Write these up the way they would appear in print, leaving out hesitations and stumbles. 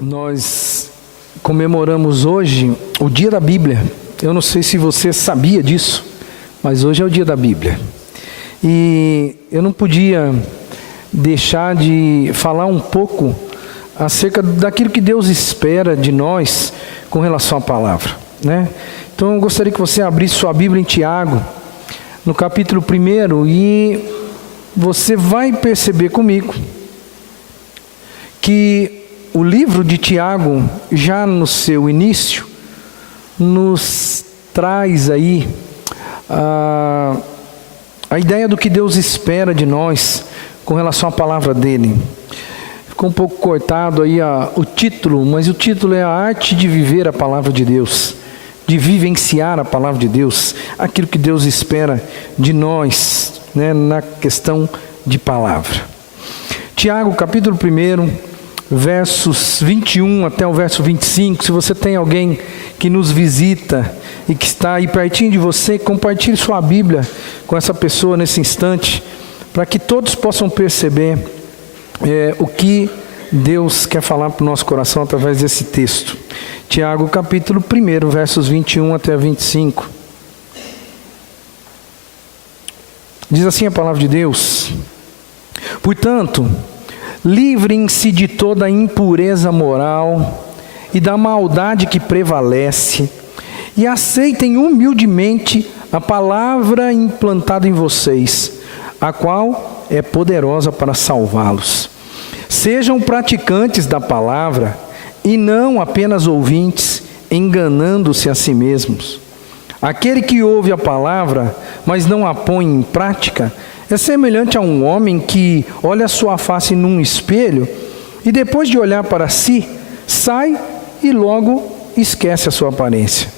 Nós comemoramos hoje o Dia da Bíblia. Eu não sei se você sabia disso, mas hoje é o Dia da Bíblia. E eu não podia deixar de falar um pouco acerca daquilo que Deus espera de nós com relação à palavra, né? Então eu gostaria que você abrisse sua Bíblia em Tiago, no capítulo 1, e você vai perceber comigo que o livro de Tiago, já no seu início, nos traz aí a ideia do que Deus espera de nós com relação à palavra dele. Ficou um pouco cortado aí o título, mas o título é A Arte de Viver a Palavra de Deus, de vivenciar a Palavra de Deus, aquilo que Deus espera de nós, né, na questão de palavra. Tiago, capítulo 1, versos 21 até o verso 25, se você tem alguém que nos visita e que está aí pertinho de você, compartilhe sua Bíblia com essa pessoa nesse instante, para que todos possam perceber o que Deus quer falar para o nosso coração através desse texto. Tiago, capítulo 1, versos 21 até 25. Diz assim a palavra de Deus: Portanto, livrem-se de toda impureza moral e da maldade que prevalece, e aceitem humildemente a palavra implantada em vocês, a qual é poderosa para salvá-los. Sejam praticantes da palavra e não apenas ouvintes, enganando-se a si mesmos. Aquele que ouve a palavra, mas não a põe em prática, é semelhante a um homem que olha sua face num espelho e depois de olhar para si, sai e logo esquece a sua aparência.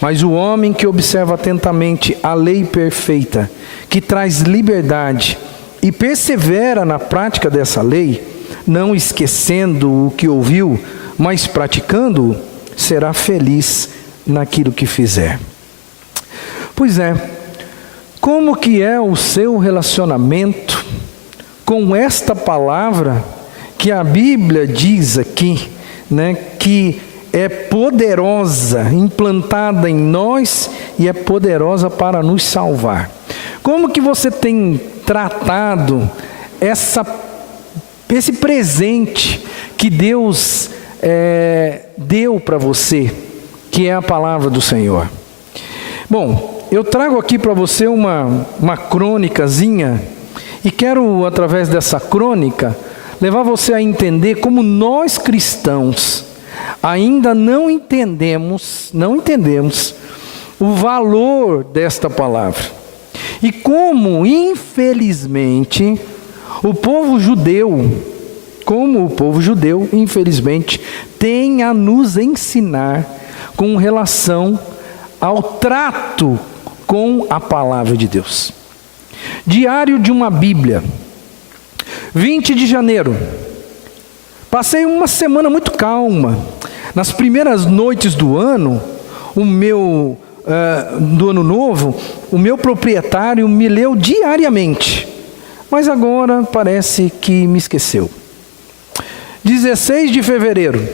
Mas o homem que observa atentamente a lei perfeita, que traz liberdade, e persevera na prática dessa lei, não esquecendo o que ouviu, mas praticando-o, será feliz naquilo que fizer. Pois é, como que é o seu relacionamento com esta palavra que a Bíblia diz aqui, né, que é poderosa, implantada em nós e é poderosa para nos salvar? Como que você tem tratado esse presente que Deus deu para você, que é a palavra do Senhor? Bom, eu trago aqui para você uma crônicazinha, e quero, através dessa crônica, levar você a entender como nós cristãos ainda não entendemos o valor desta palavra. E como, infelizmente, o povo judeu, infelizmente, tem a nos ensinar com relação ao trato com a palavra de Deus. Diário de uma Bíblia, 20 de janeiro. Passei uma semana muito calma. Nas primeiras noites do ano, do ano novo, o meu proprietário me leu diariamente, mas agora parece que me esqueceu. 16 de fevereiro.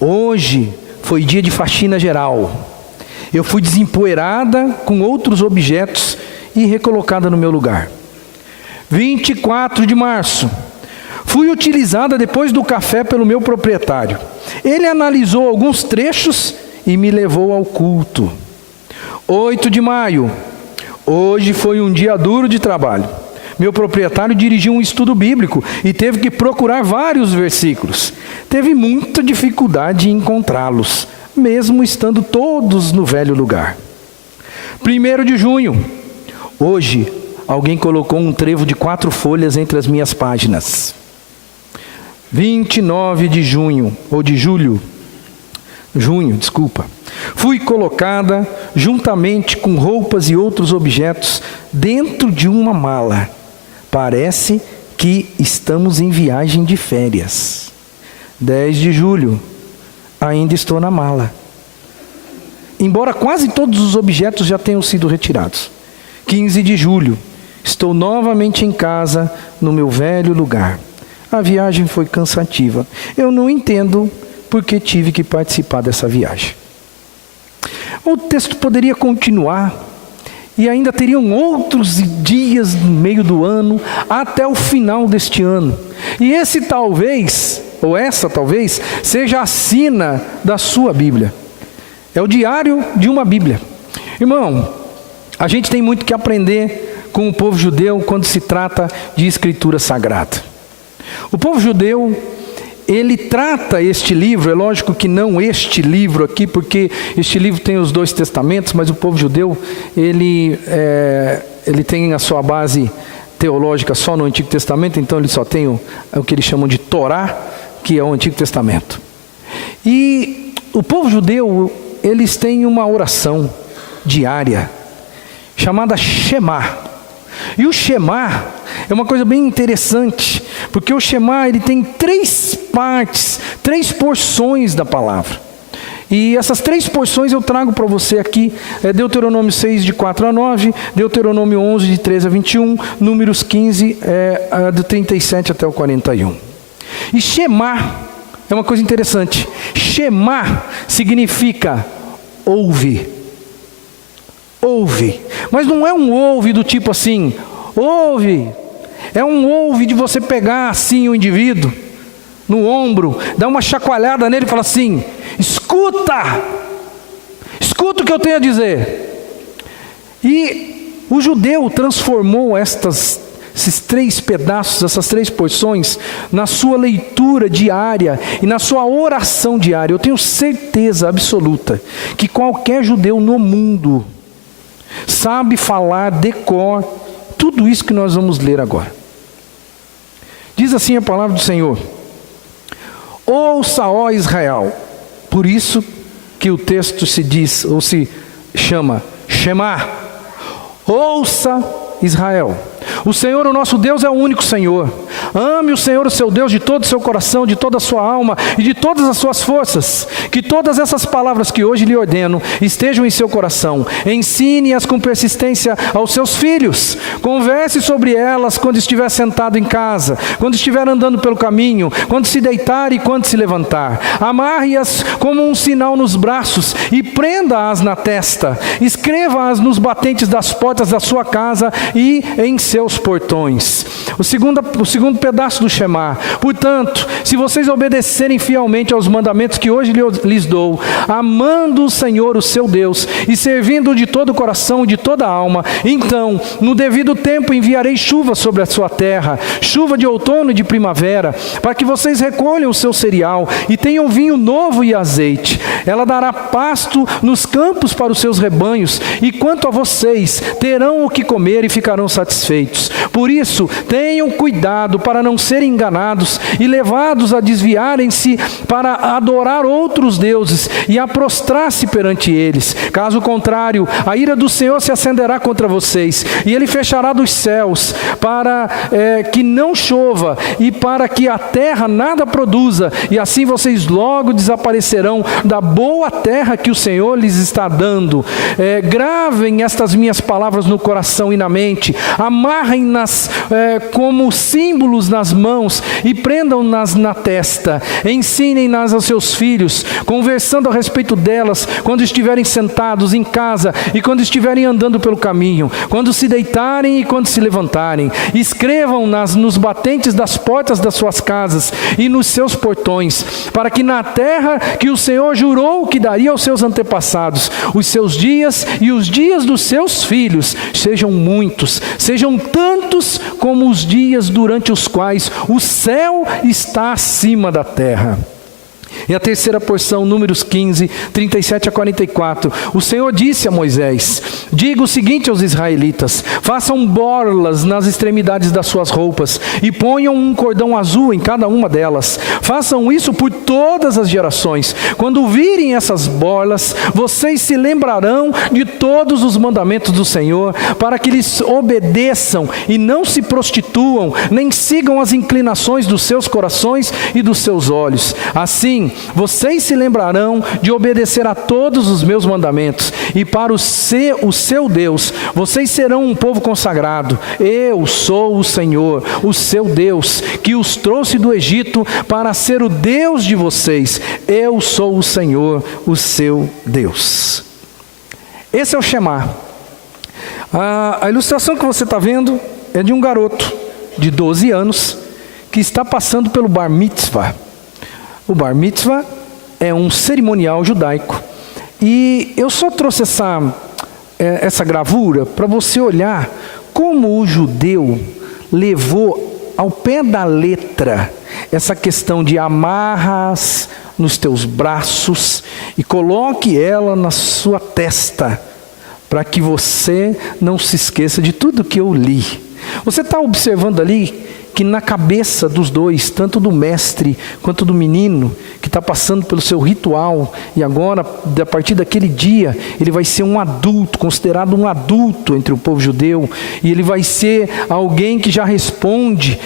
Hoje foi dia de faxina geral. Eu fui desempoeirada com outros objetos e recolocada no meu lugar. 24 de março. Fui utilizada depois do café pelo meu proprietário. Ele analisou alguns trechos e me levou ao culto. 8 de maio. Hoje foi um dia duro de trabalho. Meu proprietário dirigiu um estudo bíblico e teve que procurar vários versículos. Teve muita dificuldade em encontrá-los, mesmo estando todos no velho lugar. 1 de junho. Hoje, alguém colocou um trevo de 4 folhas entre as minhas páginas. 29 de junho, ou de julho. Fui colocada juntamente com roupas e outros objetos dentro de uma mala. Parece que estamos em viagem de férias. 10 de julho, ainda estou na mala. Embora quase todos os objetos já tenham sido retirados. 15 de julho, estou novamente em casa, no meu velho lugar. A viagem foi cansativa. Eu não entendo porque tive que participar dessa viagem. O texto poderia continuar, e ainda teriam outros dias no meio do ano, até o final deste ano. E esse talvez, ou essa talvez, seja a sina da sua Bíblia. É o diário de uma Bíblia. Irmão, a gente tem muito que aprender com o povo judeu quando se trata de escritura sagrada. O povo judeu, ele trata este livro, é lógico que não este livro aqui, porque este livro tem os 2 testamentos, mas o povo judeu, ele tem a sua base teológica só no Antigo Testamento, então ele só tem o que eles chamam de Torá, que é o Antigo Testamento. E o povo judeu, eles têm uma oração diária, chamada Shema. E o Shema é uma coisa bem interessante, porque o Shema ele tem 3 partes, 3 porções da palavra. E essas 3 porções eu trago para você aqui, Deuteronômio 6, de 4 a 9, Deuteronômio 11, de 13 a 21, Números 15, do 37 até o 41. E Shema é uma coisa interessante. Shema significa ouve. Ouve. Mas não é um ouve do tipo assim, ouve. É um ouve de você pegar assim o indivíduo no ombro, dar uma chacoalhada nele e falar assim, escuta o que eu tenho a dizer. E o judeu transformou esses 3 pedaços, essas 3 porções, na sua leitura diária e na sua oração diária. Eu tenho certeza absoluta que qualquer judeu no mundo sabe falar de cor tudo isso que nós vamos ler agora. Diz assim a palavra do Senhor: ouça, ó Israel. Por isso que o texto se diz, ou se chama Shema. Ouça, Israel. O Senhor, o nosso Deus, é o único Senhor. Ame o Senhor, o seu Deus, de todo o seu coração, de toda a sua alma e de todas as suas forças. Que todas essas palavras que hoje lhe ordeno estejam em seu coração. Ensine-as com persistência aos seus filhos. Converse sobre elas quando estiver sentado em casa, quando estiver andando pelo caminho, quando se deitar e quando se levantar. Amarre-as como um sinal nos braços e prenda-as na testa. Escreva-as nos batentes das portas da sua casa e em seus portões. O segundo pedaço do Shema. Portanto, se vocês obedecerem fielmente aos mandamentos que hoje lhes dou, amando o Senhor, o seu Deus, e servindo-o de todo o coração e de toda a alma, então, no devido tempo, enviarei chuva sobre a sua terra, chuva de outono e de primavera, para que vocês recolham o seu cereal e tenham vinho novo e azeite. Ela dará pasto nos campos para os seus rebanhos, e quanto a vocês, terão o que comer e ficarão satisfeitos. Por isso, tenham cuidado para não serem enganados e levados a desviarem-se para adorar outros deuses e a prostrar-se perante eles. Caso contrário, a ira do Senhor se acenderá contra vocês, e Ele fechará dos céus para que não chova e para que a terra nada produza, e assim vocês logo desaparecerão da boa terra que o Senhor lhes está dando. Gravem estas minhas palavras no coração e na mente, amarrem-nas como símbolos nas mãos e prendam-nas na testa. Ensinem-nas aos seus filhos, conversando a respeito delas quando estiverem sentados em casa e quando estiverem andando pelo caminho, quando se deitarem e quando se levantarem. Escrevam-nas nos batentes das portas das suas casas e nos seus portões, para que na terra que o Senhor jurou que daria aos seus antepassados, os seus dias e os dias dos seus filhos sejam muitos, sejam tantos como os dias durante os quais o céu está acima da terra. E a terceira porção, Números 15, 37 a 44. O Senhor disse a Moisés: diga o seguinte aos israelitas: façam borlas nas extremidades das suas roupas e ponham um cordão azul em cada uma delas. Façam isso por todas as gerações. Quando virem essas borlas, vocês se lembrarão de todos os mandamentos do Senhor, para que lhes obedeçam e não se prostituam, nem sigam as inclinações dos seus corações e dos seus olhos. Assim, vocês se lembrarão de obedecer a todos os meus mandamentos, e para o seu Deus, vocês serão um povo consagrado. Eu sou o Senhor, o seu Deus, que os trouxe do Egito para ser o Deus de vocês. Eu sou o Senhor, o seu Deus. Esse é o Shema. A ilustração que você está vendo é de um garoto de 12 anos que está passando pelo Bar Mitzvah. O Bar Mitzvah é um cerimonial judaico. E eu só trouxe essa gravura para você olhar como o judeu levou ao pé da letra essa questão de amarras nos teus braços e coloque ela na sua testa, para que você não se esqueça de tudo que eu li. Você está observando ali que na cabeça dos dois, tanto do mestre quanto do menino, que está passando pelo seu ritual, e agora, a partir daquele dia, ele vai ser um adulto, considerado um adulto entre o povo judeu, e ele vai ser alguém que já responde,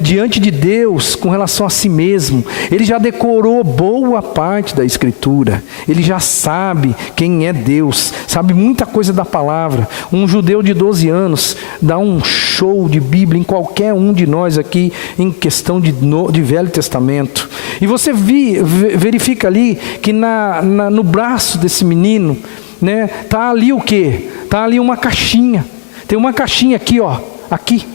diante de Deus com relação a si mesmo. Ele já decorou boa parte da Escritura, ele já sabe quem é Deus, sabe muita coisa da palavra. Um judeu de 12 anos dá um show de Bíblia em qualquer um de nós aqui em questão de Velho Testamento. E você verifica ali que no braço desse menino, tá ali o quê? Tá ali uma caixinha. Tem uma caixinha aqui, aqui.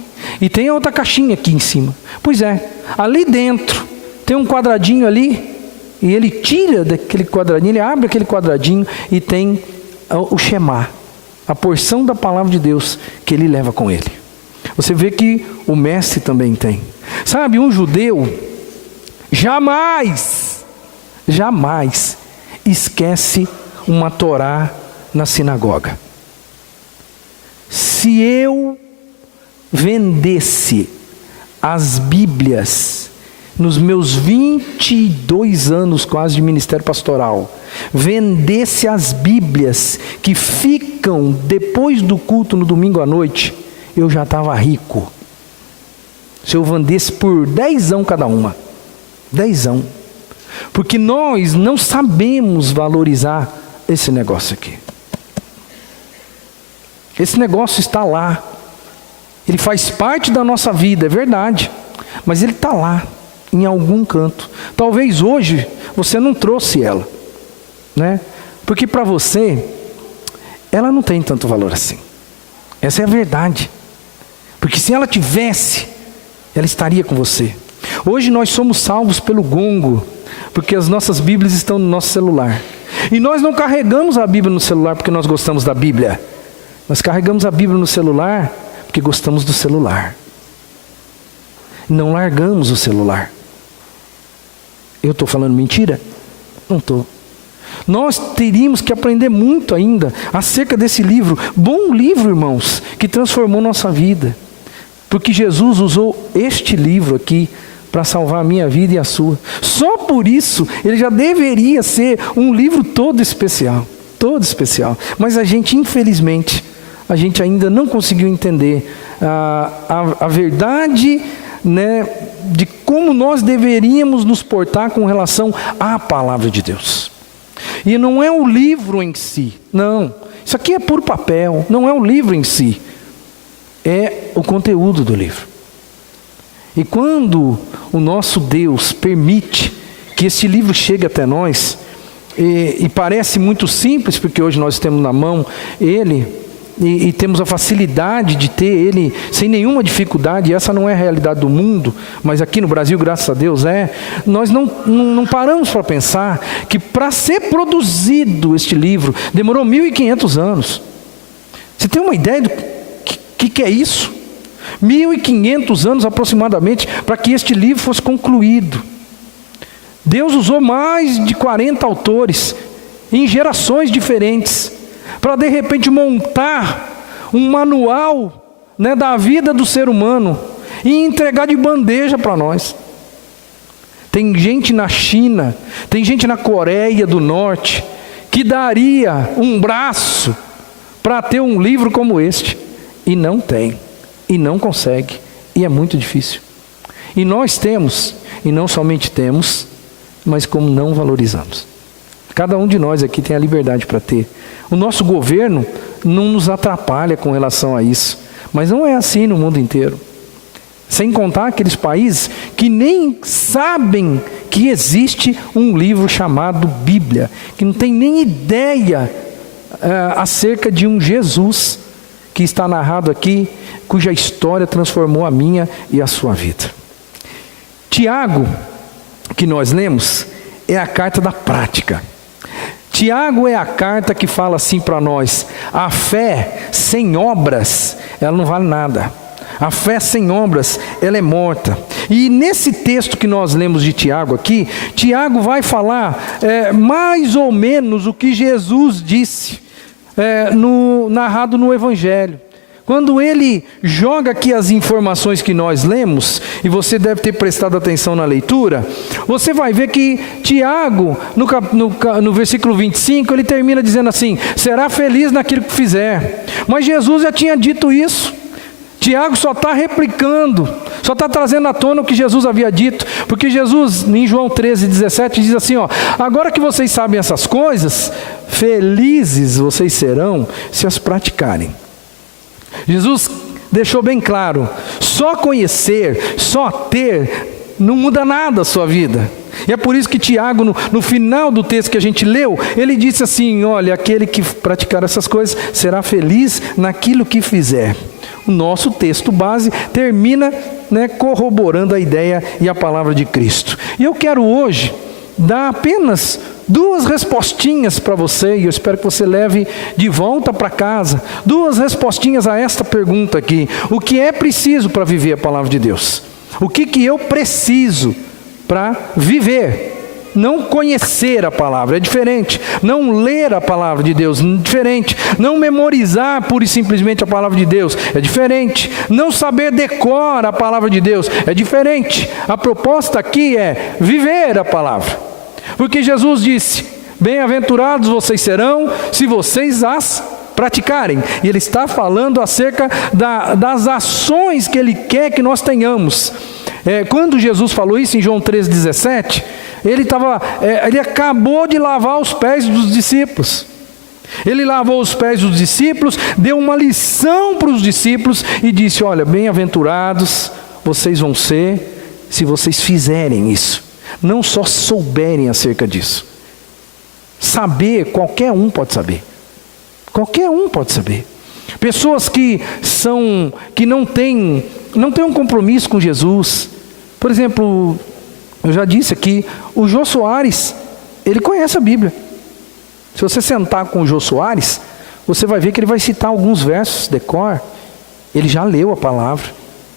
E tem outra caixinha aqui em cima. Pois é, ali dentro tem um quadradinho ali, e ele tira daquele quadradinho, ele abre aquele quadradinho e tem o Shema, a porção da palavra de Deus que ele leva com ele. Você vê que o mestre também tem. Sabe, um judeu jamais esquece uma Torá na sinagoga. Se eu vendesse as Bíblias nos meus 22 anos quase de ministério pastoral, vendesse as Bíblias que ficam depois do culto no domingo à noite, eu já estava rico. Se eu vendesse por 10 cada uma, 10, porque nós não sabemos valorizar esse negócio aqui. Esse negócio está lá, ele faz parte da nossa vida, é verdade, mas ele está lá, em algum canto. Talvez hoje você não trouxe ela, porque para você, ela não tem tanto valor assim. Essa é a verdade. Porque se ela tivesse, ela estaria com você. Hoje nós somos salvos pelo gongo, porque as nossas Bíblias estão no nosso celular. E nós não carregamos a Bíblia no celular porque nós gostamos da Bíblia. Nós carregamos a Bíblia no celular porque gostamos do celular. Não largamos o celular. Eu estou falando mentira? Não estou. Nós teríamos que aprender muito ainda acerca desse livro. Bom livro, irmãos, que transformou nossa vida. Porque Jesus usou este livro aqui para salvar a minha vida e a sua. Só por isso, ele já deveria ser um livro todo especial. Todo especial. Mas a gente, infelizmente, ainda não conseguiu entender a verdade, de como nós deveríamos nos portar com relação à palavra de Deus. E não é o livro em si, não. Isso aqui é puro papel, não é o livro em si. É o conteúdo do livro. E quando o nosso Deus permite que esse livro chegue até nós, e parece muito simples, porque hoje nós temos na mão ele, e temos a facilidade de ter ele sem nenhuma dificuldade, e essa não é a realidade do mundo, mas aqui no Brasil, graças a Deus, nós não paramos para pensar que para ser produzido este livro, demorou 1.500 anos. Você tem uma ideia do que é isso? 1.500 anos aproximadamente para que este livro fosse concluído. Deus usou mais de 40 autores em gerações diferentes para de repente montar um manual, da vida do ser humano e entregar de bandeja para nós. Tem gente na China, tem gente na Coreia do Norte que daria um braço para ter um livro como este, e não tem, e não consegue, e é muito difícil. E nós temos, e não somente temos, mas como não valorizamos. Cada um de nós aqui tem a liberdade para ter. O nosso governo não nos atrapalha com relação a isso, mas não é assim no mundo inteiro. Sem contar aqueles países que nem sabem que existe um livro chamado Bíblia, que não tem nem ideia acerca de um Jesus que está narrado aqui, cuja história transformou a minha e a sua vida. Tiago, que nós lemos, é a carta da prática. Tiago é a carta que fala assim para nós: a fé sem obras, ela não vale nada. A fé sem obras, ela é morta. E nesse texto que nós lemos de Tiago aqui, Tiago vai falar mais ou menos o que Jesus disse, narrado no Evangelho. Quando ele joga aqui as informações que nós lemos, e você deve ter prestado atenção na leitura, você vai ver que Tiago, no versículo 25, ele termina dizendo assim: será feliz naquilo que fizer. Mas Jesus já tinha dito isso. Tiago só está replicando, só está trazendo à tona o que Jesus havia dito, porque Jesus, em João 13:17, diz assim: agora que vocês sabem essas coisas, felizes vocês serão se as praticarem. Jesus deixou bem claro: só conhecer, só ter, não muda nada a sua vida. E é por isso que Tiago, no final do texto que a gente leu, ele disse assim: olha, aquele que praticar essas coisas será feliz naquilo que fizer. O nosso texto base termina corroborando a ideia e a palavra de Cristo. E eu quero hoje dar apenas 2 respostinhas para você, e eu espero que você leve de volta para casa, 2 respostinhas a esta pergunta aqui: o que é preciso para viver a palavra de Deus? O que eu preciso para viver? Não conhecer a palavra, é diferente. Não ler a palavra de Deus, é diferente. Não memorizar pura e simplesmente a palavra de Deus, é diferente. Não saber decor a palavra de Deus, é diferente. A proposta aqui é viver a palavra. Porque Jesus disse: bem-aventurados vocês serão se vocês as praticarem. E Ele está falando acerca das ações que Ele quer que nós tenhamos. Quando Jesus falou isso em João 13:17, ele acabou de lavar os pés dos discípulos. Ele lavou os pés dos discípulos, deu uma lição para os discípulos e disse: olha, bem-aventurados vocês vão ser se vocês fizerem isso, não só souberem acerca disso. Saber, qualquer um pode saber. Qualquer um pode saber. Pessoas que não têm um compromisso com Jesus. Por exemplo, eu já disse aqui, o Jô Soares, ele conhece a Bíblia. Se você sentar com o Jô Soares, você vai ver que ele vai citar alguns versos de cor. Ele já leu a palavra,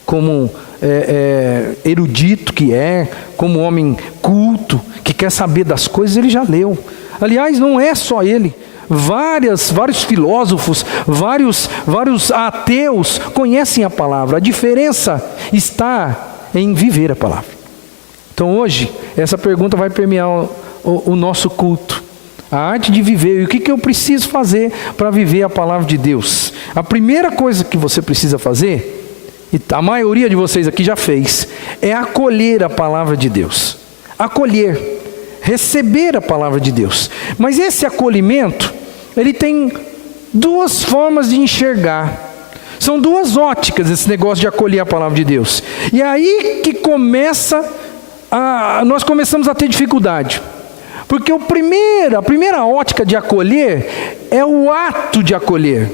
como erudito que é, como homem culto, que quer saber das coisas, ele já leu. Aliás, não é só ele. Vários filósofos, vários ateus conhecem a palavra. A diferença está em viver a palavra. Então hoje, essa pergunta vai permear o nosso culto. A arte de viver. E o que eu preciso fazer para viver a palavra de Deus? A primeira coisa que você precisa fazer, e a maioria de vocês aqui já fez, é acolher a palavra de Deus. Acolher. Receber a palavra de Deus. Mas esse acolhimento, ele tem 2 formas de enxergar. São 2 óticas esse negócio de acolher a palavra de Deus. E aí que nós começamos a ter dificuldade. Porque a primeira ótica de acolher é o ato de acolher.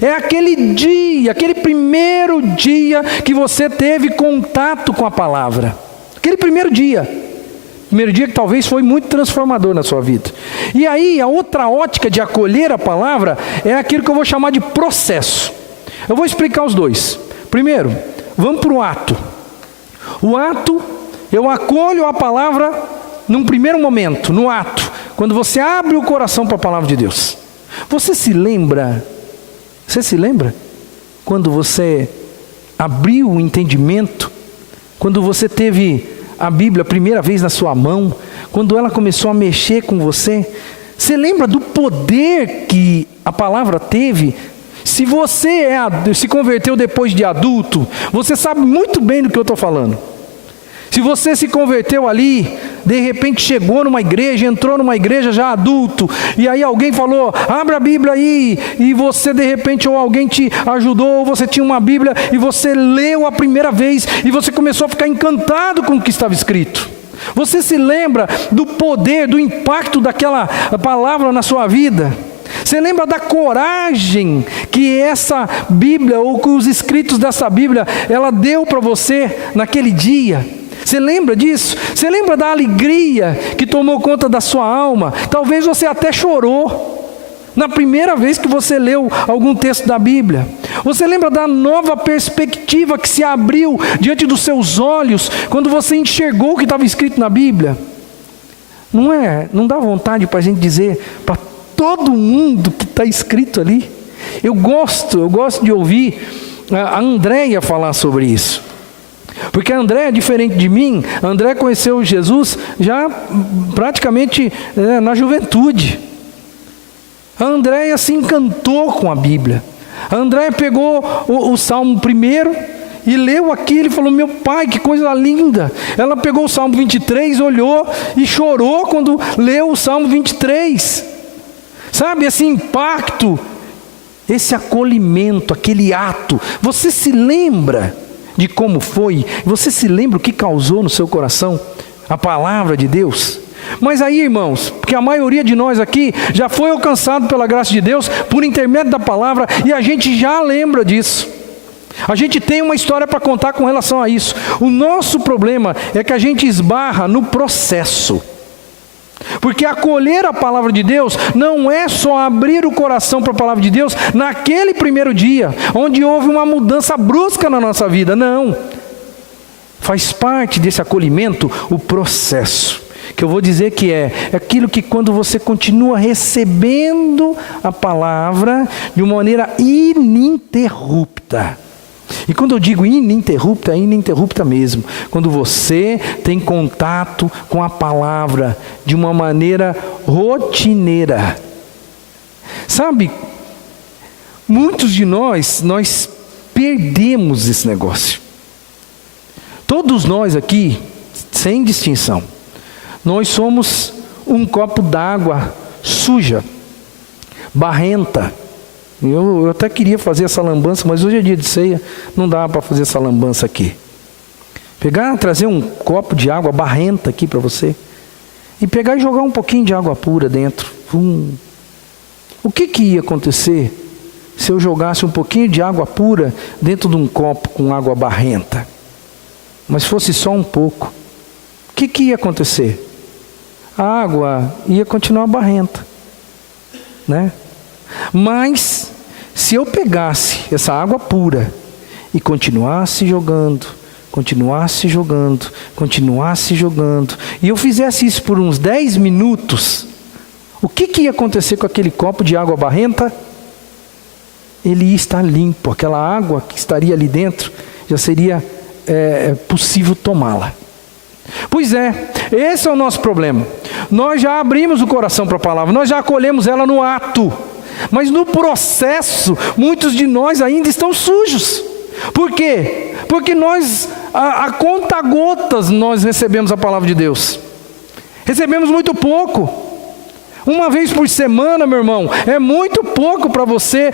É aquele primeiro dia que você teve contato com a palavra. Aquele primeiro dia. Primeiro dia que talvez foi muito transformador na sua vida. E aí a outra ótica de acolher a palavra é aquilo que eu vou chamar de processo. Eu vou explicar os 2. Primeiro, vamos para o ato. O ato, eu acolho a palavra num primeiro momento, no ato, quando você abre o coração para a palavra de Deus. Você se lembra quando você abriu o entendimento, quando você teve a Bíblia a primeira vez na sua mão, quando ela começou a mexer com você? Você lembra do poder que a palavra teve? Se você se converteu depois de adulto, você sabe muito bem do que eu estou falando. Se você se converteu ali de repente chegou numa igreja, entrou numa igreja já adulto, e aí alguém falou, abra a Bíblia aí, e você de repente, ou alguém te ajudou, ou você tinha uma Bíblia, e você leu a primeira vez, e você começou a ficar encantado com o que estava escrito. Você se lembra do poder, do impacto daquela palavra na sua vida? Você lembra da coragem que essa Bíblia, ou que os escritos dessa Bíblia, ela deu para você naquele dia? Você lembra disso? Você lembra da alegria que tomou conta da sua alma? Talvez você até chorou na primeira vez que você leu algum texto da Bíblia. Você lembra da nova perspectiva que se abriu diante dos seus olhos quando você enxergou o que estava escrito na Bíblia? Não dá vontade para a gente dizer para todo mundo que está escrito ali? Eu gosto de ouvir a Andréia falar sobre isso. Porque a Andréia, diferente de mim, a Andréia conheceu Jesus já praticamente na juventude. A Andréia se encantou com a Bíblia. A Andréia pegou o Salmo 1 e leu aquilo e falou, meu pai, que coisa linda. Ela pegou o Salmo 23, olhou e chorou quando leu o Salmo 23. Sabe, esse impacto, esse acolhimento, aquele ato. Você se lembra de como foi? Você se lembra o que causou no seu coração a palavra de Deus? Mas aí, irmãos, porque a maioria de nós aqui já foi alcançado pela graça de Deus por intermédio da palavra, e a gente já lembra disso. A gente tem uma história para contar com relação a isso. O nosso problema é que a gente esbarra no processo. Porque acolher a palavra de Deus não é só abrir o coração para a palavra de Deus naquele primeiro dia, onde houve uma mudança brusca na nossa vida. Não. Faz parte desse acolhimento o processo. Que eu vou dizer que é aquilo que quando você continua recebendo a palavra de uma maneira ininterrupta. E quando eu digo ininterrupta, é ininterrupta mesmo. Quando você tem contato com a palavra de uma maneira rotineira. Sabe, muitos de nós perdemos esse negócio. Todos nós aqui, sem distinção, nós somos um copo d'água suja, barrenta. Eu até queria fazer essa lambança, mas hoje é dia de ceia, não dá para fazer essa lambança aqui. Trazer um copo de água barrenta aqui para você, e pegar e jogar um pouquinho de água pura dentro. O que ia acontecer se eu jogasse um pouquinho de água pura dentro de um copo com água barrenta? Mas fosse só um pouco. O que ia acontecer? A água ia continuar barrenta, né? Mas se eu pegasse essa água pura e continuasse jogando, e eu fizesse isso por uns 10 minutos, o que ia acontecer com aquele copo de água barrenta? Ele ia estar limpo, aquela água que estaria ali dentro já seria possível tomá-la. Pois é, esse é o nosso problema. Nós já abrimos o coração para a palavra, nós já acolhemos ela no ato, mas no processo, muitos de nós ainda estão sujos. Por quê? Porque nós, a conta-gotas, nós recebemos a palavra de Deus. Recebemos muito pouco. Uma vez por semana, meu irmão, é muito pouco para você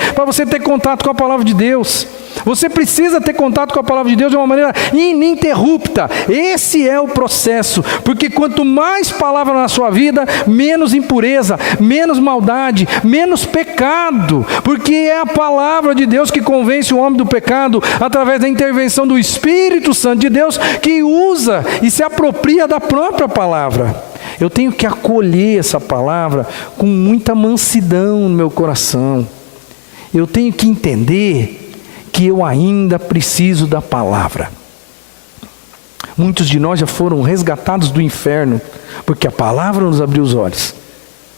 ter contato com a palavra de Deus. Você precisa ter contato com a palavra de Deus de uma maneira ininterrupta. Esse é o processo, porque quanto mais palavra na sua vida, menos impureza, menos maldade, menos pecado, porque é a palavra de Deus que convence o homem do pecado, através da intervenção do Espírito Santo de Deus, que usa e se apropria da própria palavra. Eu tenho que acolher essa palavra com muita mansidão no meu coração. Eu tenho que entender que eu ainda preciso da palavra. Muitos de nós já foram resgatados do inferno, porque a palavra nos abriu os olhos.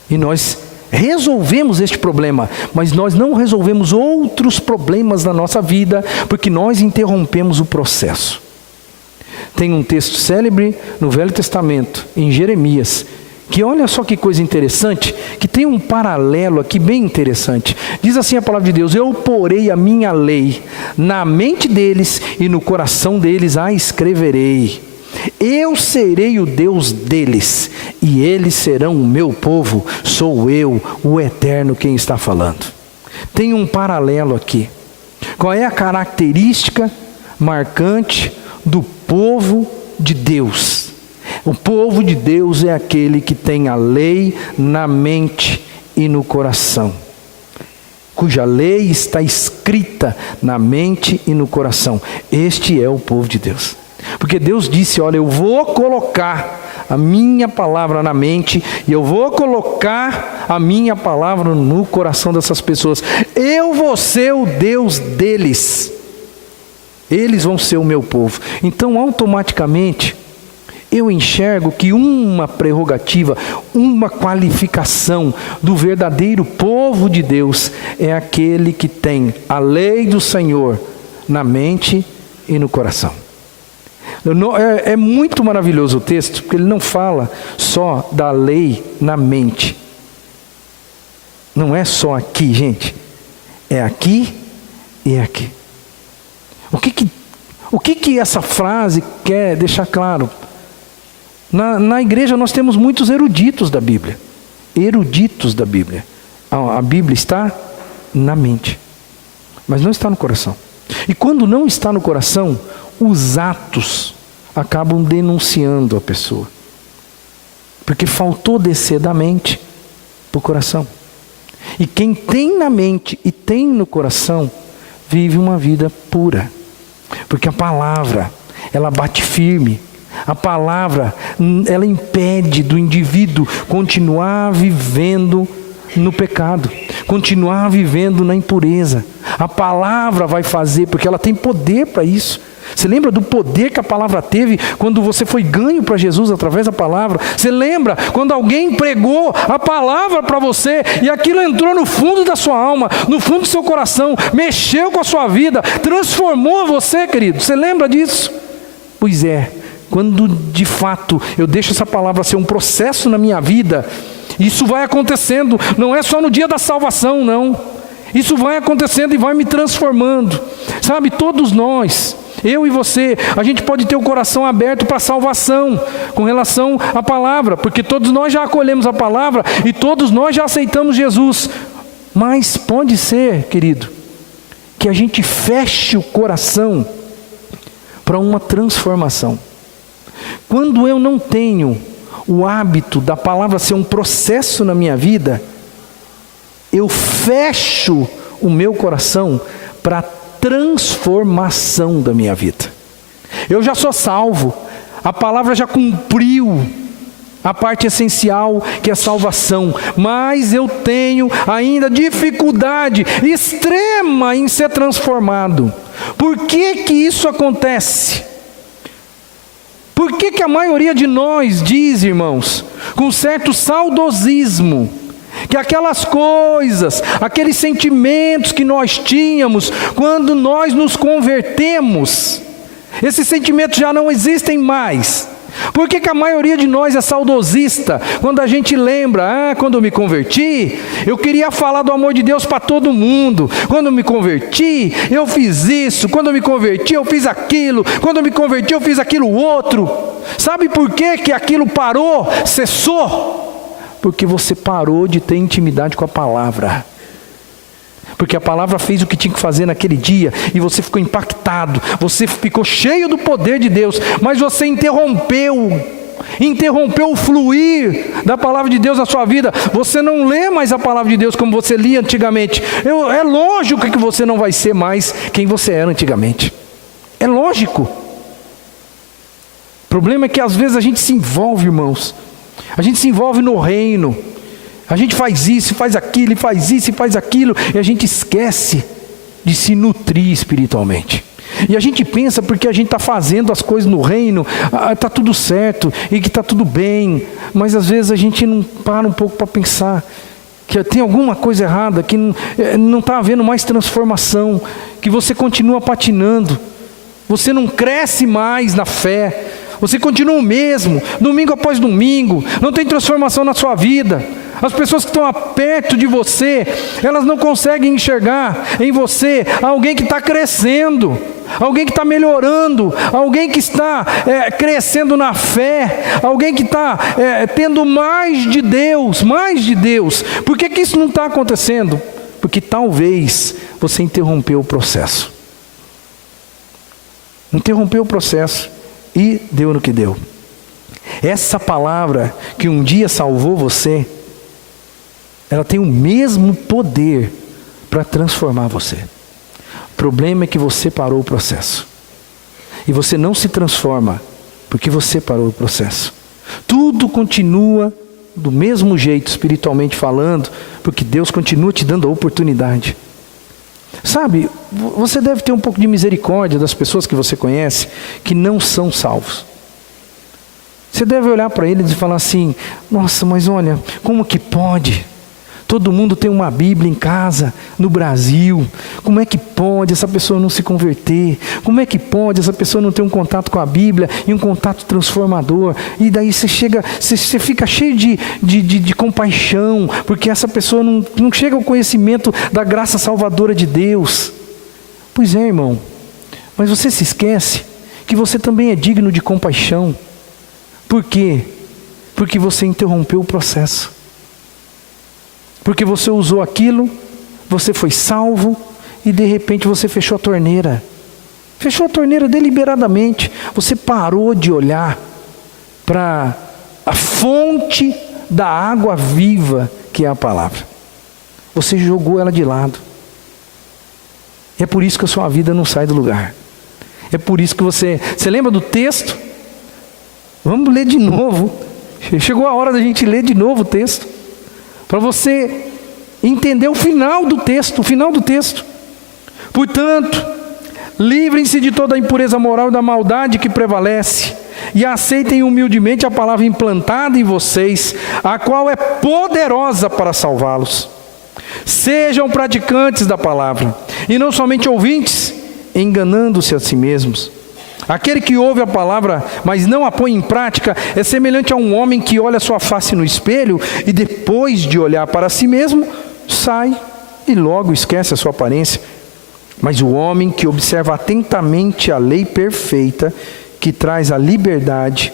E nós resolvemos este problema, mas nós não resolvemos outros problemas na nossa vida, porque nós interrompemos o processo. Tem um texto célebre no Velho Testamento, em Jeremias, que olha só que coisa interessante, que tem um paralelo aqui bem interessante. Diz assim a palavra de Deus: eu porei a minha lei na mente deles e no coração deles a escreverei. Eu serei o Deus deles, e eles serão o meu povo. Sou eu, o Eterno, quem está falando. Tem um paralelo aqui. Qual é a característica marcante do povo de Deus? O povo de Deus é aquele que tem a lei na mente e no coração, cuja lei está escrita na mente e no coração. Este é o povo de Deus. Porque Deus disse: olha, eu vou colocar a minha palavra na mente e eu vou colocar a minha palavra no coração dessas pessoas. Eu vou ser o Deus deles. Eles vão ser o meu povo. Então, automaticamente, eu enxergo que uma prerrogativa, uma qualificação do verdadeiro povo de Deus é aquele que tem a lei do Senhor na mente e no coração. É muito maravilhoso o texto, porque ele não fala só da lei na mente. Não é só aqui, gente. É aqui e é aqui. O que essa frase quer deixar claro? Na igreja nós temos muitos eruditos da Bíblia. Eruditos da Bíblia. A Bíblia está na mente, mas não está no coração. E quando não está no coração, os atos acabam denunciando a pessoa. Porque faltou descer da mente para o coração. E quem tem na mente e tem no coração, vive uma vida pura. Porque a palavra, ela bate firme. A palavra, ela impede do indivíduo continuar vivendo no pecado, continuar vivendo na impureza. A palavra vai fazer, porque ela tem poder para isso. Você lembra do poder que a palavra teve quando você foi ganho para Jesus através da palavra? Você lembra quando alguém pregou a palavra para você e aquilo entrou no fundo da sua alma, no fundo do seu coração, mexeu com a sua vida, transformou você, querido? Você lembra disso? Pois é, quando de fato eu deixo essa palavra ser um processo na minha vida, isso vai acontecendo, não é só no dia da salvação, não. Isso vai acontecendo e vai me transformando. Sabe, todos nós, eu e você, a gente pode ter o coração aberto para a salvação com relação à palavra, porque todos nós já acolhemos a palavra e todos nós já aceitamos Jesus. Mas pode ser, querido, que a gente feche o coração para uma transformação. Quando eu não tenho o hábito da palavra ser um processo na minha vida, eu fecho o meu coração para a transformação da minha vida. Eu já sou salvo, a palavra já cumpriu a parte essencial, que é a salvação, mas eu tenho ainda dificuldade extrema em ser transformado. Por que que isso acontece? Por que que a maioria de nós diz, irmãos, com certo saudosismo, que aquelas coisas, aqueles sentimentos que nós tínhamos quando nós nos convertemos, esses sentimentos já não existem mais? Por que que a maioria de nós é saudosista? Quando a gente lembra, quando eu me converti, eu queria falar do amor de Deus para todo mundo. Quando eu me converti, eu fiz isso. Quando eu me converti, eu fiz aquilo. Quando eu me converti, eu fiz aquilo outro. Sabe por que que aquilo parou, cessou? Porque você parou de ter intimidade com a palavra. Porque a palavra fez o que tinha que fazer naquele dia e você ficou impactado, você ficou cheio do poder de Deus, mas você interrompeu o fluir da palavra de Deus na sua vida. Você não lê mais a palavra de Deus como você lia antigamente. É lógico que você não vai ser mais quem você era antigamente. É lógico. O problema é que às vezes a gente se envolve, irmãos. A gente se envolve no reino. A gente faz isso, faz aquilo, faz isso e faz aquilo, e a gente esquece de se nutrir espiritualmente. E a gente pensa porque a gente está fazendo as coisas no reino, está tudo certo e que está tudo bem, mas às vezes a gente não para um pouco para pensar que tem alguma coisa errada, que não está havendo mais transformação, que você continua patinando, você não cresce mais na fé, você continua o mesmo, domingo após domingo, não tem transformação na sua vida. As pessoas que estão perto de você, elas não conseguem enxergar em você alguém que está crescendo, alguém que está melhorando, alguém que está crescendo na fé, alguém que está tendo mais de Deus, mais de Deus. Por que isso não está acontecendo? Porque talvez você interrompeu o processo. Interrompeu o processo e deu no que deu. Essa palavra que um dia salvou você, ela tem o mesmo poder para transformar você. O problema é que você parou o processo. E você não se transforma porque você parou o processo. Tudo continua do mesmo jeito, espiritualmente falando, porque Deus continua te dando a oportunidade. Sabe, você deve ter um pouco de misericórdia das pessoas que você conhece, que não são salvos. Você deve olhar para eles e falar assim: nossa, mas olha, como que pode? Todo mundo tem uma Bíblia em casa, no Brasil. Como é que pode essa pessoa não se converter? Como é que pode essa pessoa não ter um contato com a Bíblia e um contato transformador? E daí você fica cheio de compaixão, porque essa pessoa não chega ao conhecimento da graça salvadora de Deus. Pois é, irmão, mas você se esquece que você também é digno de compaixão. Por quê? Porque você interrompeu o processo. Porque você usou aquilo, você foi salvo e de repente você fechou a torneira. Fechou a torneira deliberadamente. Você parou de olhar para a fonte da água viva que é a palavra. Você jogou ela de lado. E é por isso que a sua vida não sai do lugar. É por isso que você lembra do texto? Vamos ler de novo. Chegou a hora da gente ler de novo o texto. Para você entender o final do texto, Portanto, livrem-se de toda a impureza moral e da maldade que prevalece, e aceitem humildemente a palavra implantada em vocês, a qual é poderosa para salvá-los. Sejam praticantes da palavra, e não somente ouvintes, enganando-se a si mesmos. Aquele que ouve a palavra, mas não a põe em prática, é semelhante a um homem que olha sua face no espelho e depois de olhar para si mesmo, sai e logo esquece a sua aparência. Mas o homem que observa atentamente a lei perfeita, que traz a liberdade,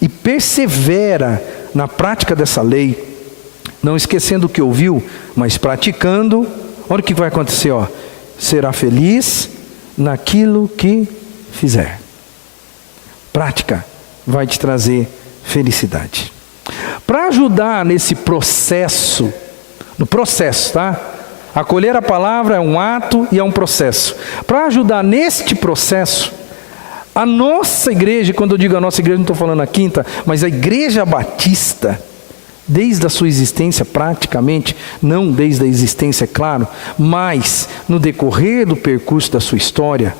e persevera na prática dessa lei, não esquecendo o que ouviu, mas praticando, olha o que vai acontecer, será feliz naquilo que fizer. Prática vai te trazer felicidade. Para ajudar nesse processo, no processo, tá? Acolher a palavra é um ato e é um processo. Para ajudar neste processo, a nossa igreja, quando eu digo a nossa igreja, não estou falando a Quinta, mas a Igreja Batista, desde a sua existência praticamente, não desde a existência, é claro, mas no decorrer do percurso da sua história,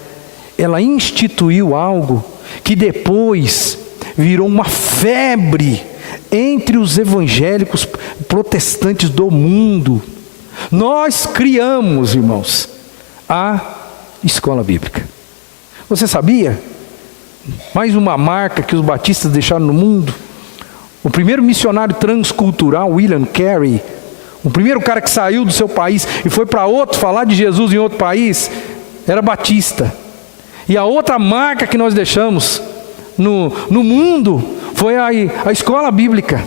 ela instituiu algo que depois virou uma febre entre os evangélicos protestantes do mundo. Nós criamos, irmãos, a escola bíblica. Você sabia? Mais uma marca que os batistas deixaram no mundo. O primeiro missionário transcultural, William Carey, o primeiro cara que saiu do seu país e foi para outro falar de Jesus em outro país, era batista. E a outra marca que nós deixamos no mundo foi a escola bíblica.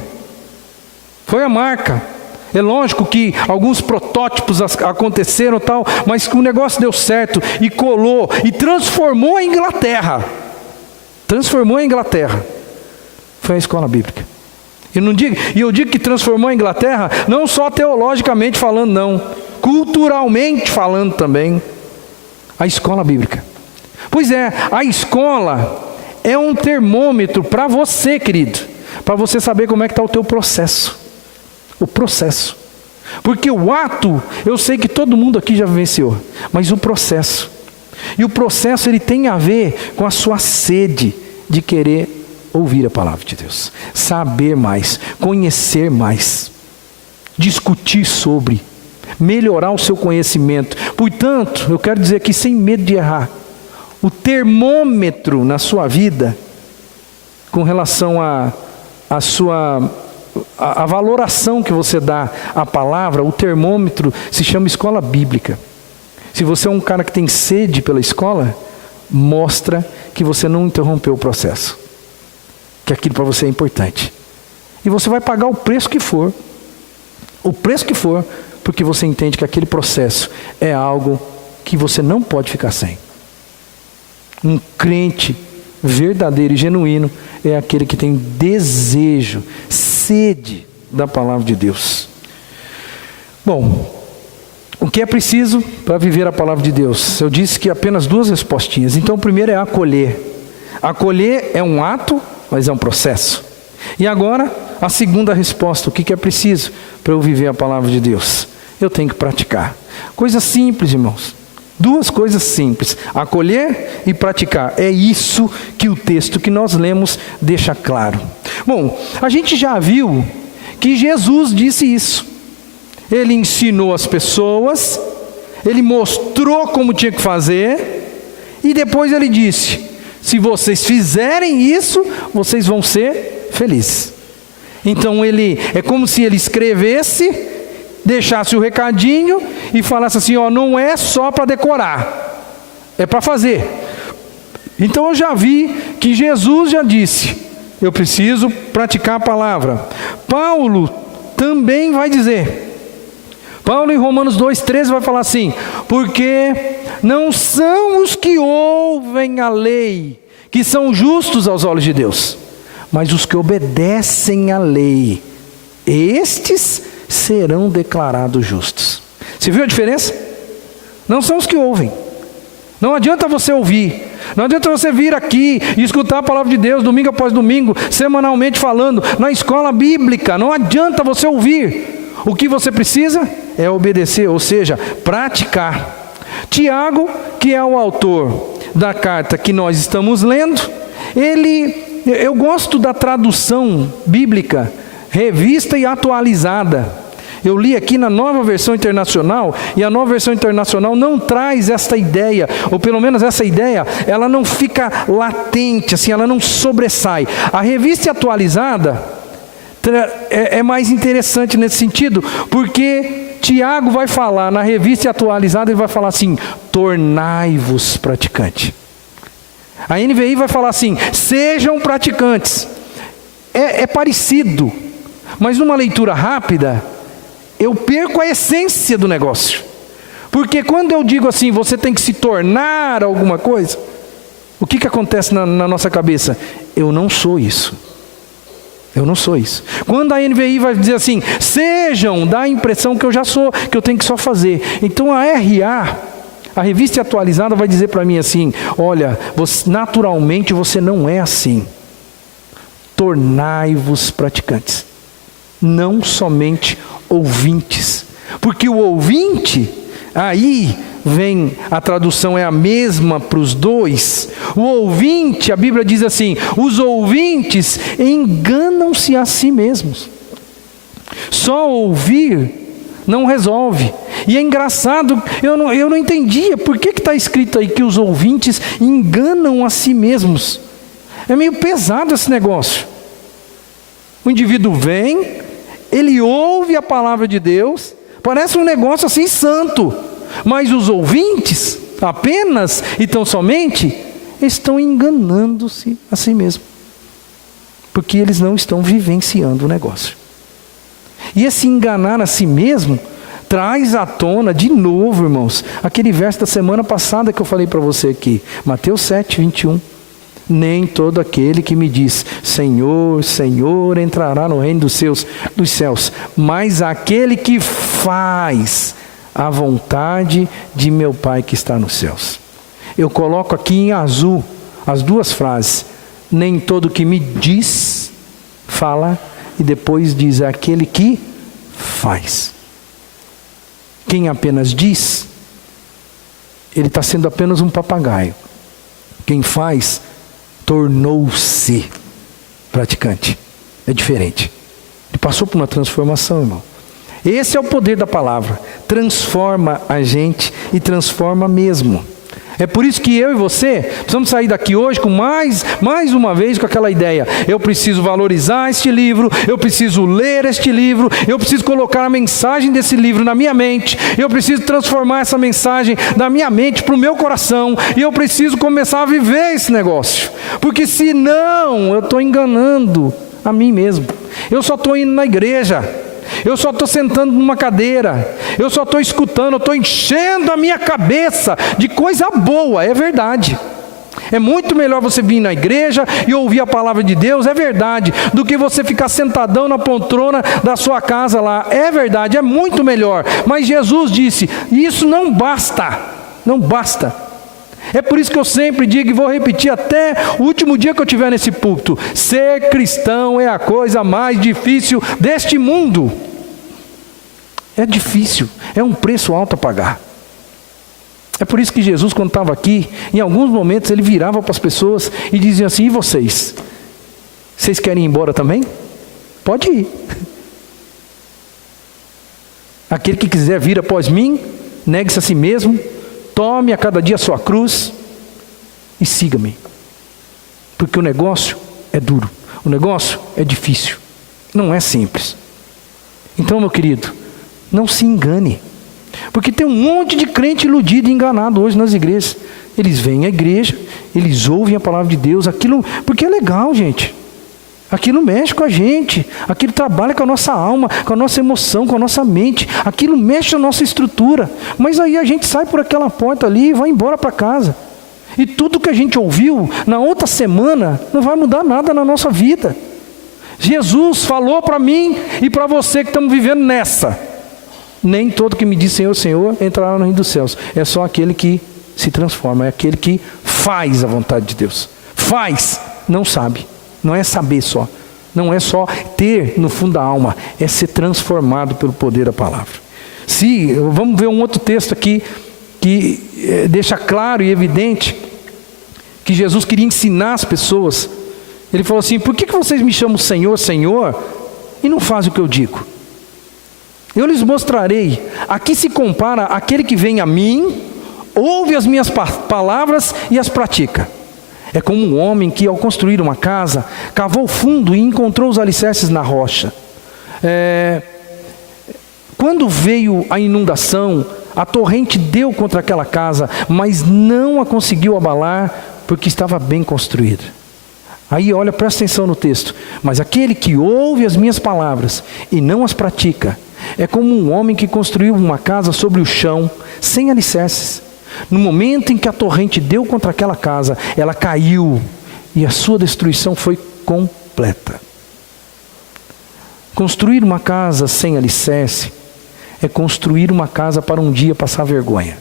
Foi a marca. É lógico que alguns protótipos aconteceram tal, mas que o negócio deu certo e colou e transformou a Inglaterra. Transformou a Inglaterra. Foi a escola bíblica. E eu digo que transformou a Inglaterra não só teologicamente falando, não, culturalmente falando também. A escola bíblica. Pois é, a escola é um termômetro para você, querido, para você saber como é que está o teu processo. O processo. Porque o ato, eu sei que todo mundo aqui já vivenciou, mas o processo. E o processo, ele tem a ver com a sua sede de querer ouvir a palavra de Deus, saber mais, conhecer mais, discutir sobre, melhorar o seu conhecimento. Portanto, eu quero dizer aqui sem medo de errar, o termômetro na sua vida, com relação a valoração que você dá à palavra, o termômetro se chama escola bíblica. Se você é um cara que tem sede pela escola, mostra que você não interrompeu o processo, que aquilo para você é importante. E você vai pagar o preço que for, porque você entende que aquele processo é algo que você não pode ficar sem. Um crente verdadeiro e genuíno é aquele que tem desejo, sede da palavra de Deus. Bom, o que é preciso para viver a palavra de Deus? Eu disse que apenas 2 respostinhas. Então, o primeiro é acolher. Acolher é um ato, mas é um processo. E agora, a segunda resposta, o que é preciso para eu viver a palavra de Deus? Eu tenho que praticar. Coisa simples, irmãos. 2 coisas simples, acolher e praticar. É isso que o texto que nós lemos deixa claro. Bom, a gente já viu que Jesus disse isso. Ele ensinou as pessoas, ele mostrou como tinha que fazer, e depois ele disse: se vocês fizerem isso, vocês vão ser felizes. Então é como se ele escrevesse, deixasse o recadinho e falasse assim: ó, não é só para decorar, é para fazer. Então eu já vi que Jesus já disse: eu preciso praticar a palavra. Paulo também vai dizer. Paulo em Romanos 2,13 vai falar assim: porque não são os que ouvem a lei que são justos aos olhos de Deus, mas os que obedecem à lei, estes serão declarados justos. Você viu a diferença? Não são os que ouvem. Não adianta você ouvir, não adianta você vir aqui e escutar a palavra de Deus domingo após domingo, semanalmente falando, na escola bíblica. Não adianta você ouvir. O que você precisa é obedecer, ou seja, praticar. Tiago, que é o autor da carta que nós estamos lendo, eu gosto da tradução bíblica, revista e atualizada. Eu li aqui na Nova Versão Internacional, e a Nova Versão Internacional não traz esta ideia, ou pelo menos essa ideia, ela não fica latente, assim, ela não sobressai. A revista atualizada é mais interessante nesse sentido, porque Tiago vai falar, na revista atualizada, ele vai falar assim: tornai-vos praticantes. A NVI vai falar assim: sejam praticantes. É parecido, mas numa leitura rápida, eu perco a essência do negócio. Porque quando eu digo assim, você tem que se tornar alguma coisa, o que acontece na nossa cabeça? Eu não sou isso. Eu não sou isso. Quando a NVI vai dizer assim, sejam, dá a impressão que eu já sou, que eu tenho que só fazer. Então a RA, a revista atualizada, vai dizer para mim assim: olha, naturalmente você não é assim. Tornai-vos praticantes, não somente ouvintes. Porque o ouvinte, aí vem, a tradução é a mesma para os dois. O ouvinte, a Bíblia diz assim: os ouvintes enganam-se a si mesmos. Só ouvir não resolve. E é engraçado, eu não entendia por que está escrito aí que os ouvintes enganam a si mesmos. É meio pesado esse negócio. O indivíduo vem, ele ouve a palavra de Deus, parece um negócio assim santo, mas os ouvintes apenas e tão somente estão enganando-se a si mesmos, porque eles não estão vivenciando o negócio. E esse enganar a si mesmo traz à tona de novo, irmãos, aquele verso da semana passada que eu falei para você aqui, Mateus 7:21. Nem todo aquele que me diz Senhor, Senhor entrará no reino dos céus, mas aquele que faz a vontade de meu Pai que está nos céus. Eu coloco aqui em azul as duas frases: nem todo que me diz, fala, e depois diz aquele que faz. Quem apenas diz, ele está sendo apenas um papagaio. Quem faz, tornou-se praticante. É diferente. Ele passou por uma transformação, irmão. Esse é o poder da palavra. Transforma a gente e transforma mesmo. É por isso que eu e você precisamos sair daqui hoje com mais uma vez com aquela ideia: eu preciso valorizar este livro, eu preciso ler este livro, eu preciso colocar a mensagem desse livro na minha mente, eu preciso transformar essa mensagem da minha mente para o meu coração, e eu preciso começar a viver esse negócio, porque senão eu estou enganando a mim mesmo. Eu só estou indo na igreja, eu só estou sentando numa cadeira, eu só estou escutando, eu estou enchendo a minha cabeça de coisa boa, é verdade. É muito melhor você vir na igreja e ouvir a palavra de Deus, é verdade, do que você ficar sentadão na poltrona da sua casa lá, é verdade, é muito melhor. Mas Jesus disse, isso não basta, não basta. É por isso que eu sempre digo e vou repetir até o último dia que eu estiver nesse púlpito: ser cristão é a coisa mais difícil deste mundo. É difícil, é um preço alto a pagar. É por isso que Jesus, quando estava aqui, em alguns momentos ele virava para as pessoas e dizia assim: e vocês? Vocês querem ir embora também? Pode ir. Aquele que quiser vir após mim, negue-se a si mesmo, tome a cada dia a sua cruz e siga-me. Porque o negócio é duro, o negócio é difícil, não é simples. Então, meu querido, não se engane, porque tem um monte de crente iludido e enganado hoje nas igrejas. Eles vêm à igreja, eles ouvem a palavra de Deus, aquilo, porque é legal, gente. Aquilo mexe com a gente, aquilo trabalha com a nossa alma, com a nossa emoção, com a nossa mente, aquilo mexe na nossa estrutura, mas aí a gente sai por aquela porta ali e vai embora para casa, e tudo que a gente ouviu na outra semana não vai mudar nada na nossa vida. Jesus falou para mim e para você que estamos vivendo nessa: nem todo que me diz Senhor, Senhor entrará no reino dos céus. É só aquele que se transforma, é aquele que faz a vontade de Deus. Faz, não sabe. Não é saber só, não é só ter no fundo da alma, é ser transformado pelo poder da palavra. Vamos ver um outro texto aqui que deixa claro e evidente que Jesus queria ensinar as pessoas. Ele falou assim: por que vocês me chamam Senhor, Senhor, e não fazem o que eu digo? Eu lhes mostrarei. Aqui se compara aquele que vem a mim, ouve as minhas palavras e as pratica. É como um homem que, ao construir uma casa, cavou fundo e encontrou os alicerces na rocha. Quando veio a inundação, a torrente deu contra aquela casa, mas não a conseguiu abalar, porque estava bem construída. Aí, olha, presta atenção no texto: mas aquele que ouve as minhas palavras e não as pratica, é como um homem que construiu uma casa sobre o chão, sem alicerces. No momento em que a torrente deu contra aquela casa, ela caiu e a sua destruição foi completa. Construir uma casa sem alicerce é construir uma casa para um dia passar vergonha.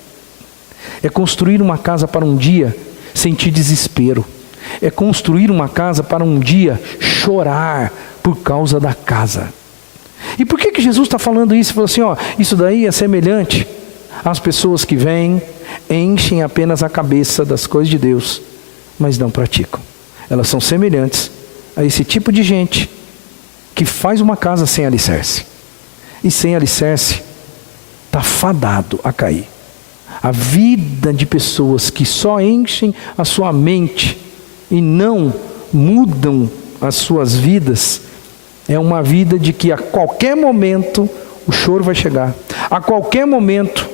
É construir uma casa para um dia sentir desespero. É construir uma casa para um dia chorar por causa da casa. E por que Jesus está falando isso? Ele falou assim: ó, isso daí é semelhante às pessoas que vêm, enchem apenas a cabeça das coisas de Deus, mas não praticam. Elas são semelhantes a esse tipo de gente que faz uma casa sem alicerce. E sem alicerce está fadado a cair. A vida de pessoas que só enchem a sua mente e não mudam as suas vidas, é uma vida de que a qualquer momento o choro vai chegar, a qualquer momento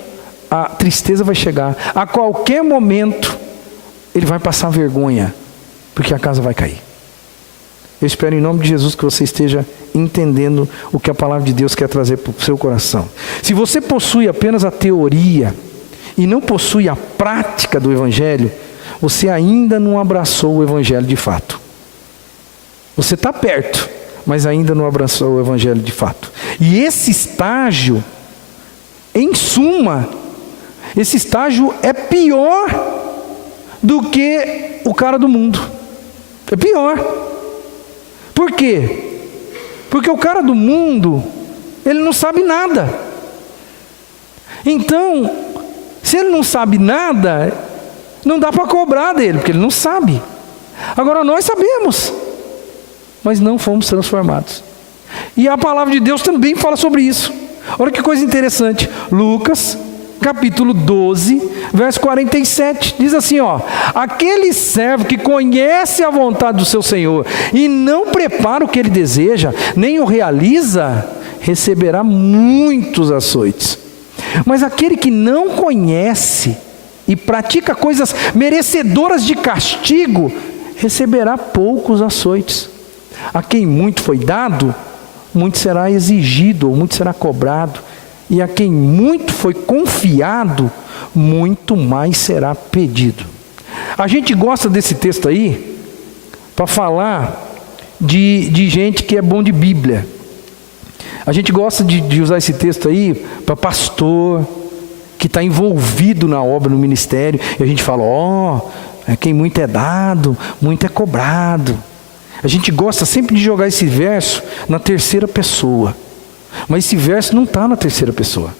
a tristeza vai chegar, a qualquer momento ele vai passar vergonha, porque a casa vai cair. Eu espero em nome de Jesus que você esteja entendendo o que a palavra de Deus quer trazer para o seu coração. Se você possui apenas a teoria e não possui a prática do Evangelho, você ainda não abraçou o Evangelho de fato. Você está perto, mas ainda não abraçou o Evangelho de fato. E esse estágio, em suma, esse estágio é pior do que o cara do mundo. É pior. Por quê? Porque o cara do mundo, ele não sabe nada. Então, se ele não sabe nada, não dá para cobrar dele, porque ele não sabe. Agora nós sabemos, mas não fomos transformados. E a palavra de Deus também fala sobre isso. Olha que coisa interessante. Lucas, capítulo 12, verso 47, diz assim, ó: aquele servo que conhece a vontade do seu Senhor e não prepara o que ele deseja, nem o realiza, receberá muitos açoites. Mas aquele que não conhece e pratica coisas merecedoras de castigo, receberá poucos açoites. A quem muito foi dado, muito será exigido, ou muito será cobrado. E a quem muito foi confiado, muito mais será pedido. A gente gosta desse texto aí para falar de gente que é bom de Bíblia. A gente gosta de usar esse texto aí para pastor que está envolvido na obra, no ministério. E a gente fala, quem muito é dado, muito é cobrado. A gente gosta sempre de jogar esse verso na terceira pessoa. Mas esse verso não está na terceira pessoa.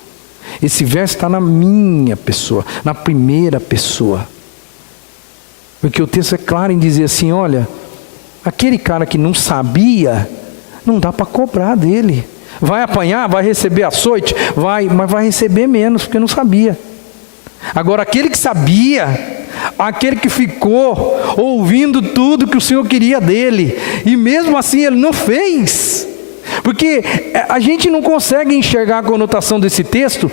Esse verso está na minha pessoa, na primeira pessoa. Porque o texto é claro em dizer assim, olha, aquele cara que não sabia, não dá para cobrar dele. Vai apanhar, vai receber açoite, mas vai receber menos, porque não sabia. Agora, aquele que sabia, aquele que ficou ouvindo tudo que o Senhor queria dele, e mesmo assim ele não fez. Porque a gente não consegue enxergar a conotação desse texto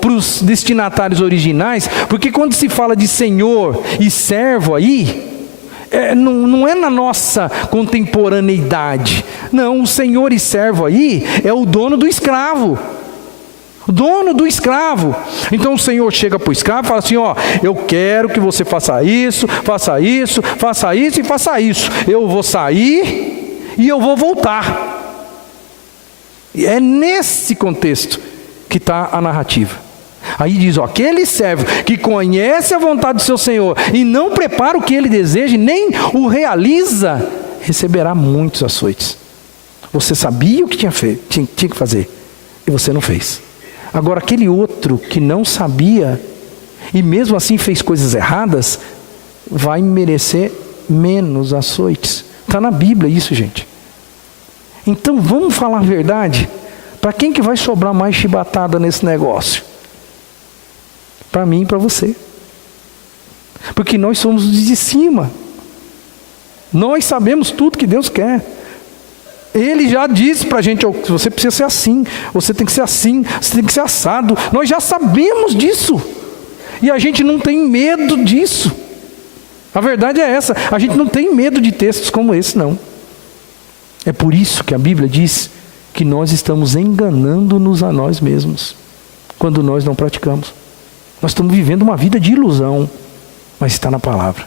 para os destinatários originais, porque quando se fala de senhor e servo aí, não é na nossa contemporaneidade. Não, o senhor e servo aí é o dono do escravo. O dono do escravo. Então o Senhor chega para o escravo e fala assim, eu quero que você faça isso, faça isso, faça isso e faça isso. Eu vou sair e eu vou voltar. E é nesse contexto que está a narrativa. Aí diz, aquele servo que conhece a vontade do seu Senhor e não prepara o que ele deseja, nem o realiza, receberá muitos açoites. Você sabia o que tinha que fazer e você não fez. Agora aquele outro que não sabia e mesmo assim fez coisas erradas, vai merecer menos açoites. Está na Bíblia isso, gente. Então vamos falar a verdade. Para quem que vai sobrar mais chibatada nesse negócio? Para mim e para você. Porque nós somos os de cima. Nós sabemos tudo que Deus quer. Ele já disse para a gente, você precisa ser assim, você tem que ser assim, você tem que ser assado. Nós já sabemos disso. E a gente não tem medo disso. A verdade é essa, a gente não tem medo de textos como esse, não. É por isso que a Bíblia diz que nós estamos enganando-nos a nós mesmos, quando nós não praticamos. Nós estamos vivendo uma vida de ilusão, mas está na palavra.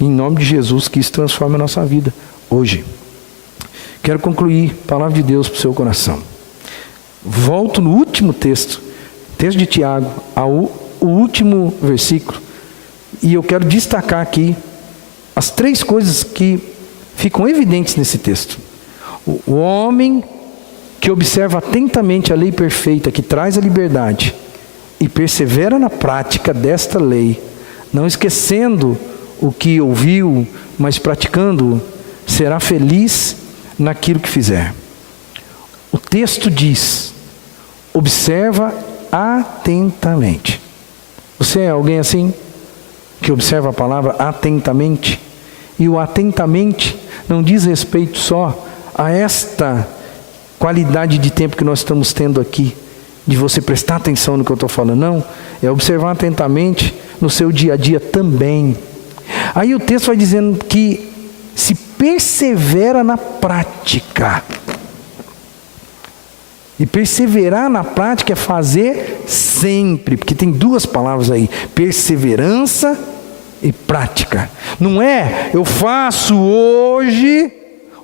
Em nome de Jesus, que isso transforme a nossa vida, hoje. Quero concluir a palavra de Deus para o seu coração. Volto no último texto de Tiago, o último versículo, e eu quero destacar aqui as 3 coisas que ficam evidentes nesse texto. O homem que observa atentamente a lei perfeita que traz a liberdade e persevera na prática desta lei, não esquecendo o que ouviu, mas praticando, será feliz naquilo que fizer. O texto diz, observa atentamente. Você é alguém assim? Que observa a palavra atentamente? E o atentamente não diz respeito só a esta qualidade de tempo que nós estamos tendo aqui, de você prestar atenção no que eu estou falando, não, é observar atentamente no seu dia a dia também. Aí o texto vai dizendo que se persevera na prática. E perseverar na prática é fazer sempre, porque tem 2 palavras aí, perseverança e prática. Não é, eu faço hoje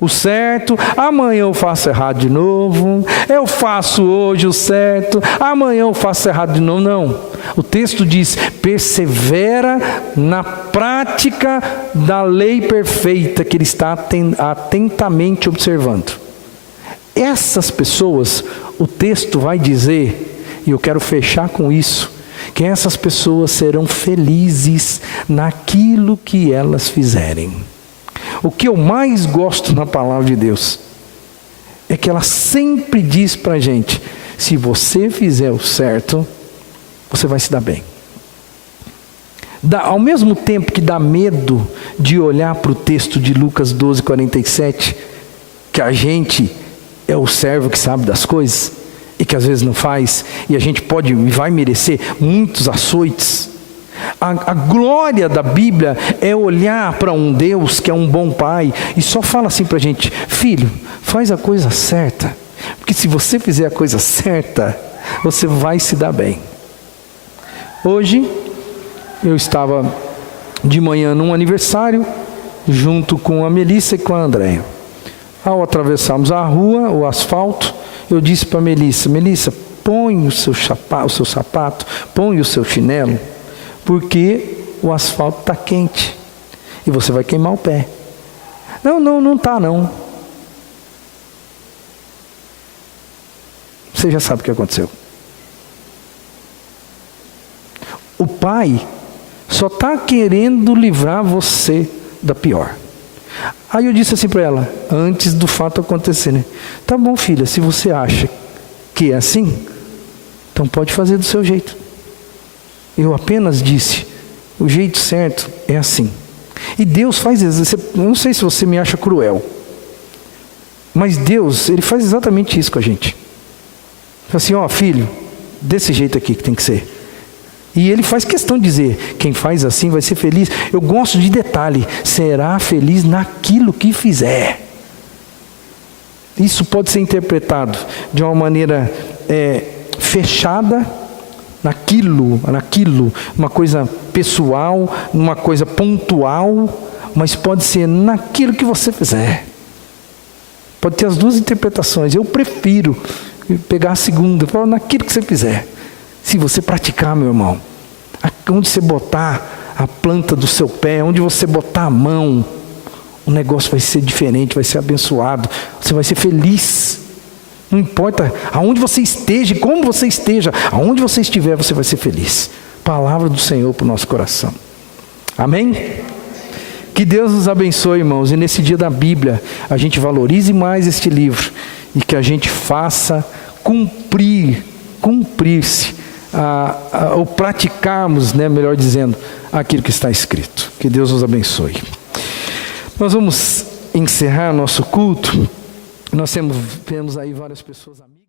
o certo, amanhã eu faço errado de novo, eu faço hoje o certo, amanhã eu faço errado de novo, não. O texto diz, persevera na prática da lei perfeita que ele está atentamente observando. Essas pessoas, o texto vai dizer, e eu quero fechar com isso, que essas pessoas serão felizes naquilo que elas fizerem. O que eu mais gosto na palavra de Deus é que ela sempre diz para a gente, se você fizer o certo, você vai se dar bem. Ao mesmo tempo que dá medo de olhar para o texto de Lucas 12:47, que a gente é o servo que sabe das coisas, e que às vezes não faz, e a gente pode e vai merecer muitos açoites. A glória da Bíblia é olhar para um Deus que é um bom pai, e só fala assim para a gente: filho, faz a coisa certa, porque se você fizer a coisa certa, você vai se dar bem. Hoje, eu estava de manhã num aniversário, junto com a Melissa e com a Andréia. Ao atravessarmos a rua, o asfalto, eu disse para a Melissa: Melissa, põe o seu sapato, põe o seu chinelo, porque o asfalto está quente e você vai queimar o pé. Não está não. Você já sabe o que aconteceu. O pai só está querendo livrar você da pior. Aí eu disse assim para ela, antes do fato acontecer, né? Tá bom, filha, se você acha que é assim, então pode fazer do seu jeito. Eu apenas disse, o jeito certo é assim. E Deus faz isso. Eu não sei se você me acha cruel, mas Deus, Ele faz exatamente isso com a gente. Fala assim, ó, filho, desse jeito aqui que tem que ser. E Ele faz questão de dizer, quem faz assim vai ser feliz. Eu gosto de detalhe, será feliz naquilo que fizer. Isso pode ser interpretado de uma maneira fechada, naquilo, uma coisa pessoal, uma coisa pontual, mas pode ser naquilo que você fizer. Pode ter as duas interpretações. Eu prefiro pegar a segunda, falar naquilo que você fizer. Se você praticar, meu irmão, onde você botar a planta do seu pé, onde você botar a mão, o negócio vai ser diferente, vai ser abençoado, você vai ser feliz. Não importa aonde você esteja, como você esteja, aonde você estiver, você vai ser feliz. Palavra do Senhor para o nosso coração. Amém? Que Deus nos abençoe, irmãos, e nesse dia da Bíblia, a gente valorize mais este livro, e que a gente faça cumprir-se, ou praticarmos, né, melhor dizendo, aquilo que está escrito. Que Deus nos abençoe. Nós vamos encerrar nosso culto. Nós temos aí várias pessoas amigas.